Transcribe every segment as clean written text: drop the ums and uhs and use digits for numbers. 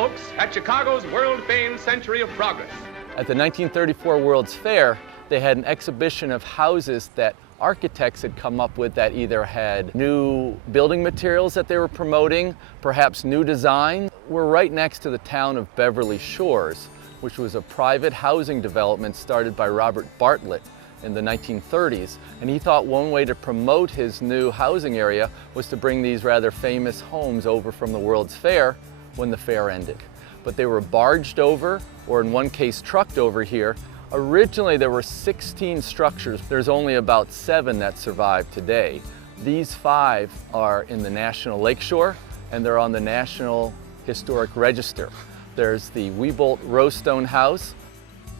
folks, at Chicago's world-famed Century of Progress. At the 1934 World's Fair, they had an exhibition of houses that architects had come up with that either had new building materials that they were promoting, perhaps new design. We're right next to the town of Beverly Shores, which was a private housing development started by Robert Bartlett in the 1930s. And he thought one way to promote his new housing area was to bring these rather famous homes over from the World's Fair when the fair ended. But they were barged over, or in one case trucked over here. Originally there were 16 structures. There's only about 7 that survive today. These 5 are in the National Lakeshore and they're on the National Historic Register. There's the Weebolt Rowstone House,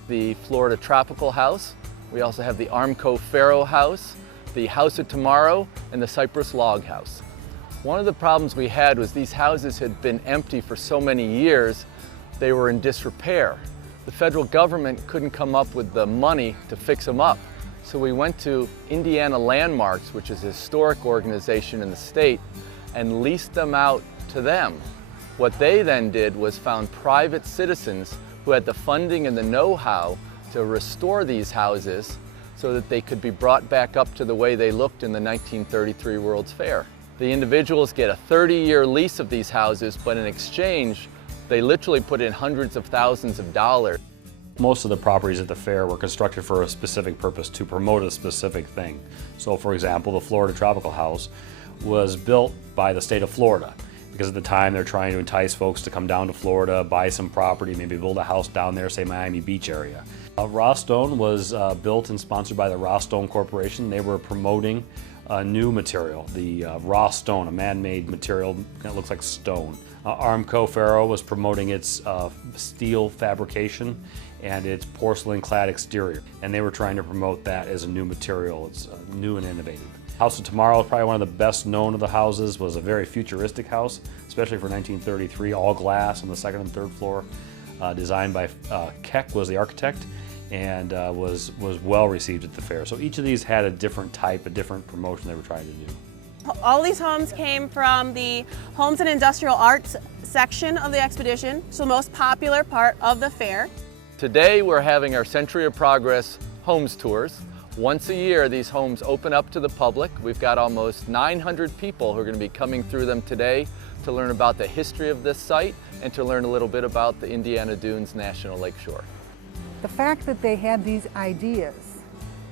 the Florida Tropical House. We also have the Armco Faro House, the House of Tomorrow, and the Cypress Log House. One of the problems we had was these houses had been empty for so many years, they were in disrepair. The federal government couldn't come up with the money to fix them up. So we went to Indiana Landmarks, which is a historic organization in the state, and leased them out to them. What they then did was found private citizens who had the funding and the know-how to restore these houses so that they could be brought back up to the way they looked in the 1933 World's Fair. The individuals get a 30-year lease of these houses, but in exchange, they literally put in hundreds of thousands of dollars. Most of the properties at the fair were constructed for a specific purpose, to promote a specific thing. So for example, the Florida Tropical House was built by the state of Florida because at the time they're trying to entice folks to come down to Florida, buy some property, maybe build a house down there, say Miami Beach area. Raw Stone was built and sponsored by the Raw Stone Corporation. They were promoting a new material, the raw stone, a man-made material that looks like stone. Armco Faro was promoting its steel fabrication and its porcelain-clad exterior, and they were trying to promote that as a new material. It's new and innovative. House of Tomorrow is probably one of the best known of the houses. Was a very futuristic house, especially for 1933, all glass on the 2nd and 3rd floor, designed by Keck was the architect, and was well received at the fair. So each of these had a different type, a different promotion they were trying to do. All these homes came from the Homes and Industrial Arts section of the expedition, so the most popular part of the fair. Today we're having our Century of Progress homes tours. Once a year these homes open up to the public. We've got almost 900 people who are going to be coming through them today to learn about the history of this site and to learn a little bit about the Indiana Dunes National Lakeshore. The fact that they had these ideas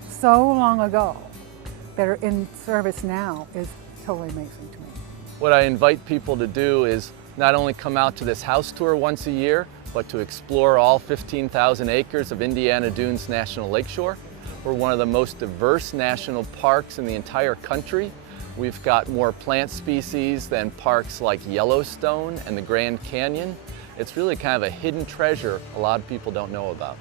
so long ago that are in service now is totally amazing to me. What I invite people to do is not only come out to this house tour once a year, but to explore all 15,000 acres of Indiana Dunes National Lakeshore. We're one of the most diverse national parks in the entire country. We've got more plant species than parks like Yellowstone and the Grand Canyon. It's really kind of a hidden treasure a lot of people don't know about.